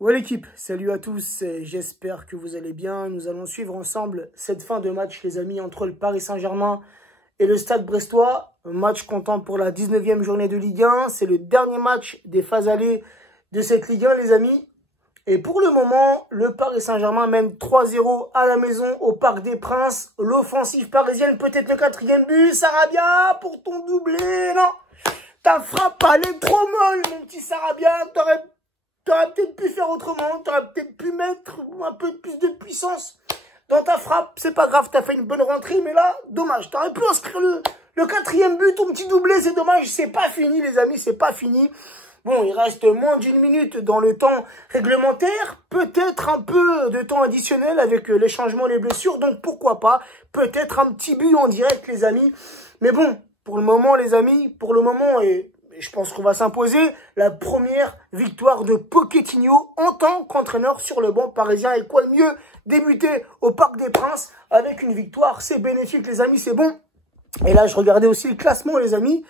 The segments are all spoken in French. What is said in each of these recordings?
Ouais l'équipe, salut à tous, j'espère que vous allez bien. Nous allons suivre ensemble cette fin de match les amis entre le Paris Saint-Germain et le Stade Brestois. Un match comptant pour la 19e journée de Ligue 1. C'est le dernier match des phases allées de cette Ligue 1 les amis. Et pour le moment, le Paris Saint-Germain mène 3-0 à la maison au Parc des Princes. L'offensive parisienne, peut-être le 4e but. Sarabia pour ton doublé, non. Ta frappe, elle est trop molle mon petit Sarabia. T'aurais peut-être pu faire autrement, t'aurais peut-être pu mettre un peu plus de puissance dans ta frappe. C'est pas grave, t'as fait une bonne rentrée, mais là, dommage. T'aurais pu inscrire le 4e but, ton petit doublé, c'est dommage. C'est pas fini, les amis, c'est pas fini. Bon, il reste moins d'une minute dans le temps réglementaire. Peut-être un peu de temps additionnel avec les changements, les blessures. Donc, pourquoi pas. Peut-être un petit but en direct, les amis. Mais bon, pour le moment, les amis, et je pense qu'on va s'imposer la première victoire de Pochettino en tant qu'entraîneur sur le banc parisien. Et quoi de mieux débuter au Parc des Princes avec une victoire. C'est bénéfique, les amis, c'est bon. Et là, je regardais aussi le classement, les amis.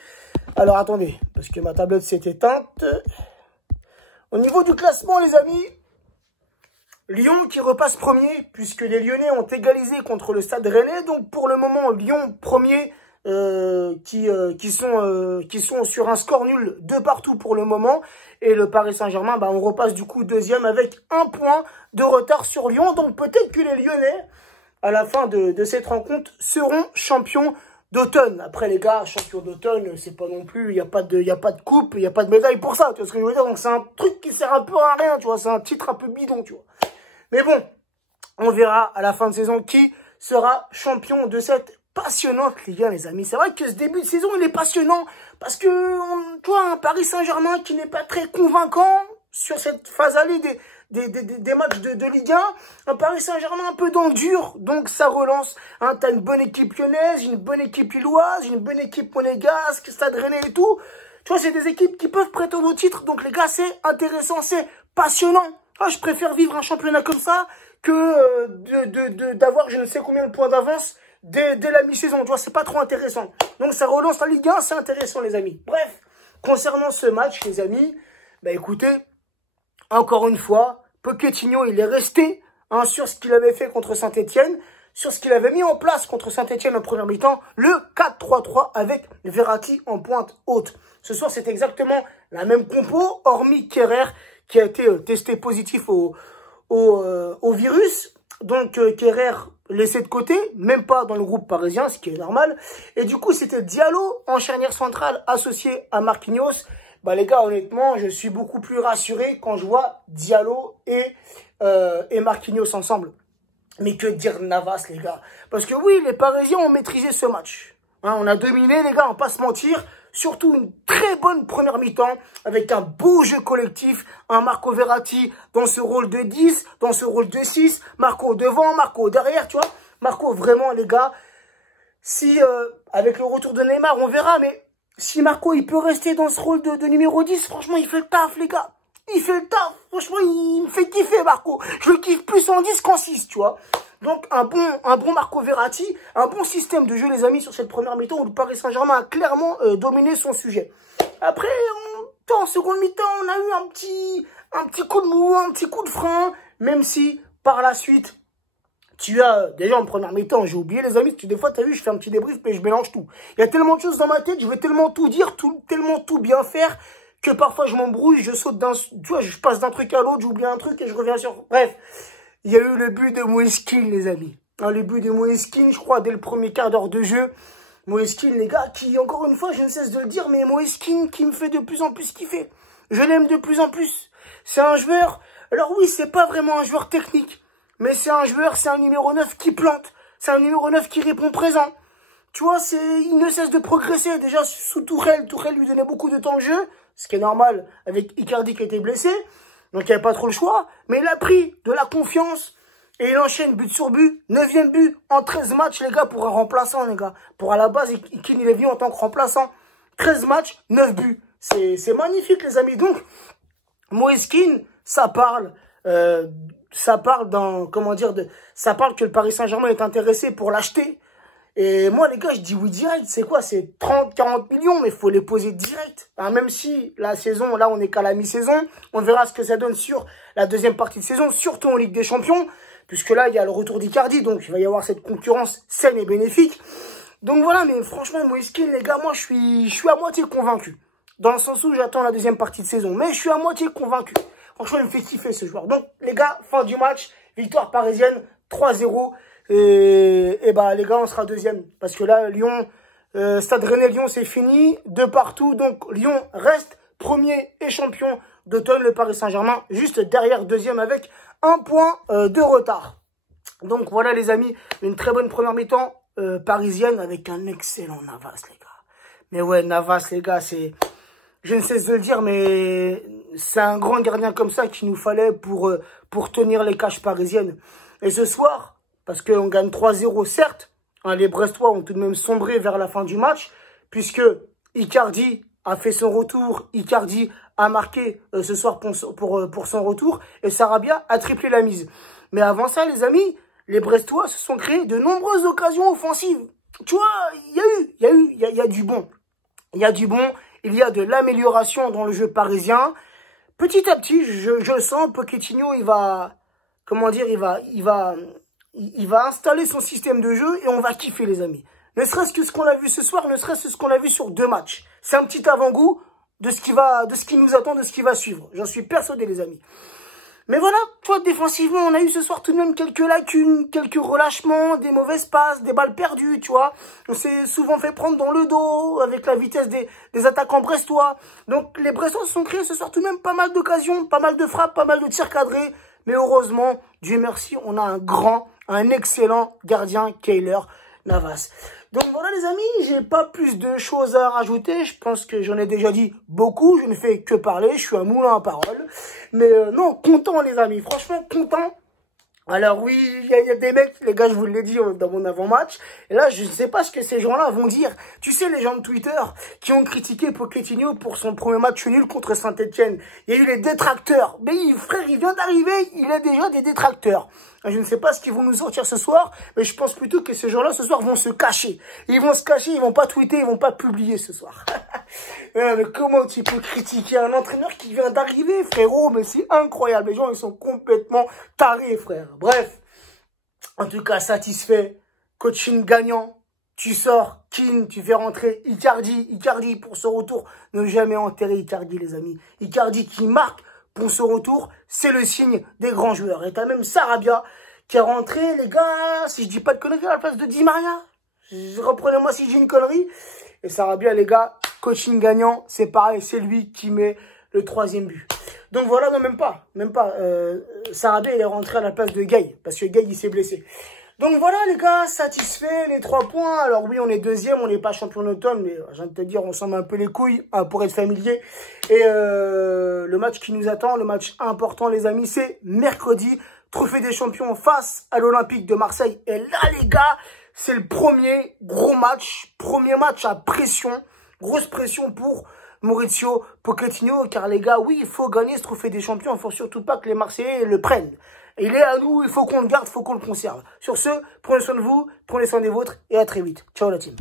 Alors, attendez, parce que ma tablette s'est éteinte. Au niveau du classement, les amis, Lyon qui repasse premier, puisque les Lyonnais ont égalisé contre le Stade Rennais. Donc, pour le moment, Lyon premier, qui sont sur un score nul de partout pour le moment. Et le Paris Saint-Germain, on repasse du coup deuxième avec un point de retard sur Lyon. Donc, peut-être que les Lyonnais, à la fin de cette rencontre, seront champions d'automne. Après, les gars, champion d'automne, c'est pas non plus, il n'y a pas de coupe, il n'y a pas de médaille pour ça, tu vois ce que je veux dire? Donc, c'est un truc qui sert un peu à rien, tu vois, c'est un titre un peu bidon, tu vois. Mais bon, on verra à la fin de saison qui sera champion de cette passionnante Ligue 1, les amis. C'est vrai que ce début de saison, il est passionnant parce que, tu vois, un Paris Saint-Germain qui n'est pas très convaincant sur cette phase allée des matchs de Ligue 1. Un Paris Saint-Germain un peu dans le dur, donc ça relance. Hein, t'as une bonne équipe lyonnaise, une bonne équipe lilloise, une bonne équipe monégasque, Stade Rennais et tout. Tu vois, c'est des équipes qui peuvent prétendre au titre, donc les gars, c'est intéressant, c'est passionnant. Ah, je préfère vivre un championnat comme ça que d'avoir je ne sais combien de points d'avance dès la mi-saison. Tu vois, c'est pas trop intéressant. Donc, ça relance la Ligue 1, c'est intéressant, les amis. Bref, concernant ce match, les amis, écoutez, encore une fois, Pochettino, il est resté sur ce qu'il avait fait contre Saint-Etienne, sur ce qu'il avait mis en place contre Saint-Etienne en première mi-temps, le 4-3-3 avec Verratti en pointe haute. Ce soir, c'est exactement la même compo, hormis Kerrer, qui a été testé positif au virus. Donc, Kerrer laissé de côté, même pas dans le groupe parisien, ce qui est normal. Et du coup, c'était Diallo en charnière centrale associé à Marquinhos. Les gars, honnêtement, je suis beaucoup plus rassuré quand je vois Diallo et Marquinhos ensemble. Mais que dire Navas, les gars? Parce que oui, les Parisiens ont maîtrisé ce match. Hein, on a dominé, les gars, on va pas se mentir. Surtout une très bonne première mi-temps avec un beau jeu collectif. Un Marco Verratti dans ce rôle de 10, dans ce rôle de 6. Marco devant, Marco derrière, tu vois. Marco, vraiment, les gars, si avec le retour de Neymar, on verra. Mais si Marco, il peut rester dans ce rôle de numéro 10, franchement, il fait le taf, les gars. Il fait le taf. Franchement, il me fait kiffer, Marco. Je le kiffe plus en 10 qu'en 6, tu vois. Donc, un bon Marco Verratti, un bon système de jeu, les amis, sur cette première mi-temps où le Paris Saint-Germain a clairement dominé son sujet. Après, en seconde mi-temps, on a eu un petit coup de mou, un petit coup de frein, même si, par la suite, tu as, déjà en première mi-temps, j'ai oublié les amis, parce que des fois, tu as vu, je fais un petit débrief, mais je mélange tout. Il y a tellement de choses dans ma tête, je veux tellement tout dire, tellement tout bien faire, que parfois je m'embrouille, je saute tu vois, je passe d'un truc à l'autre, j'oublie un truc et je reviens sur... Bref, il y a eu le but de Moïse Kean, les amis. Le but de Moïse Kean, je crois, dès le premier quart d'heure de jeu. Moïse Kean, les gars, qui, encore une fois, je ne cesse de le dire, mais Moïse Kean qui me fait de plus en plus kiffer. Je l'aime de plus en plus. C'est un joueur... Alors oui, c'est pas vraiment un joueur technique, mais c'est un numéro 9 qui plante. C'est un numéro 9 qui répond présent. Tu vois, il ne cesse de progresser. Déjà, sous Tourelle lui donnait beaucoup de temps de jeu, ce qui est normal avec Icardi qui était blessé. Donc, il n'y avait pas trop le choix. Mais il a pris de la confiance et il enchaîne but sur but. 9e but en 13 matchs, les gars, pour un remplaçant, les gars. Pour à la base, il est venu en tant que remplaçant. 13 matchs, 9 buts. C'est magnifique, les amis. Donc, Moïse Kean, ça parle ça parle que le Paris Saint-Germain est intéressé pour l'acheter. Et moi, les gars, je dis oui direct. C'est quoi? C'est 30, 40 millions, mais il faut les poser direct. Hein, même si la saison, là, on n'est qu'à la mi-saison. On verra ce que ça donne sur la deuxième partie de saison, surtout en Ligue des Champions. Puisque là, il y a le retour d'Icardi. Donc, il va y avoir cette concurrence saine et bénéfique. Donc voilà, mais franchement, Moïse Kean, les gars, moi, je suis à moitié convaincu. Dans le sens où j'attends la deuxième partie de saison. Mais je suis à moitié convaincu. Franchement, il me fait kiffer ce joueur. Donc, les gars, fin du match, victoire parisienne, 3-0. Et bah, les gars, on sera deuxième. Parce que là, Lyon, Stade Rennais-Lyon, c'est fini. De partout. Donc, Lyon reste premier et champion d'automne. Le Paris Saint-Germain, juste derrière deuxième avec un point de retard. Donc, voilà, les amis, une très bonne première mi-temps parisienne avec un excellent Navas, les gars. Mais ouais, Navas, les gars, c'est... Je ne cesse de le dire, mais c'est un grand gardien comme ça qu'il nous fallait pour tenir les cages parisiennes. Et ce soir, parce qu'on gagne 3-0, certes, hein, les Brestois ont tout de même sombré vers la fin du match, puisque Icardi a fait son retour, Icardi a marqué ce soir pour son retour, et Sarabia a triplé la mise. Mais avant ça, les amis, les Brestois se sont créés de nombreuses occasions offensives. Tu vois, il y a du bon. Il y a du bon. Il y a de l'amélioration dans le jeu parisien. Petit à petit, je sens Pochettino, il va installer son système de jeu et on va kiffer, les amis. Ne serait-ce que ce qu'on a vu ce soir, ne serait-ce que ce qu'on a vu sur 2 matchs. C'est un petit avant-goût de ce qui nous attend, de ce qui va suivre. J'en suis persuadé, les amis. Mais voilà, tu vois, défensivement, on a eu ce soir tout de même quelques lacunes, quelques relâchements, des mauvaises passes, des balles perdues, tu vois. On s'est souvent fait prendre dans le dos avec la vitesse des attaquants brestois. Donc, les Brestois se sont créés ce soir tout de même pas mal d'occasions, pas mal de frappes, pas mal de tirs cadrés. Mais heureusement, Dieu merci, on a un excellent gardien, Keylor Navas. Donc voilà, les amis, j'ai pas plus de choses à rajouter. Je pense que j'en ai déjà dit beaucoup. Je ne fais que parler. Je suis un moulin à parole. Mais non, content, les amis. Franchement, content. Alors oui, il y a des mecs, les gars, je vous l'ai dit dans mon avant-match. Et là, je ne sais pas ce que ces gens-là vont dire. Tu sais, les gens de Twitter qui ont critiqué Pochettino pour son premier match nul contre Saint-Etienne. Il y a eu les détracteurs. Mais frère, il vient d'arriver, il a déjà des détracteurs. Je ne sais pas ce qu'ils vont nous sortir ce soir, mais je pense plutôt que ces gens-là, ce soir, vont se cacher. Ils vont se cacher, ils vont pas tweeter, ils vont pas publier ce soir. Mais comment tu peux critiquer un entraîneur qui vient d'arriver, frérot? Mais c'est incroyable. Les gens, ils sont complètement tarés, frère. Bref. En tout cas, satisfait. Coaching gagnant. Tu sors, Kean, tu fais rentrer Icardi pour ce retour. Ne jamais enterrer Icardi, les amis. Icardi qui marque pour ce retour, c'est le signe des grands joueurs. Et t'as même Sarabia qui est rentré, les gars, si je dis pas de conneries, à la place de Di Maria. Reprenez-moi si je dis une connerie. Et Sarabia, les gars, coaching gagnant, c'est pareil, c'est lui qui met le 3e but. Donc voilà, non, même pas. Sarabia, il est rentré à la place de Gay, parce que Gay, il s'est blessé. Donc voilà, les gars, satisfait, les 3 points. Alors oui, on est 2e, on n'est pas champion d'automne, mais je viens de te dire, on s'en met un peu les couilles pour être familier. Et le match qui nous attend, le match important, les amis, c'est mercredi. Trophée des champions face à l'Olympique de Marseille. Et là, les gars, c'est le premier gros match, à pression, grosse pression pour Mauricio Pochettino. Car les gars, oui, il faut gagner ce trophée des champions. Il ne faut surtout pas que les Marseillais le prennent. Il est à nous, il faut qu'on le garde, il faut qu'on le conserve. Sur ce, prenez soin de vous, prenez soin des vôtres et à très vite. Ciao la team.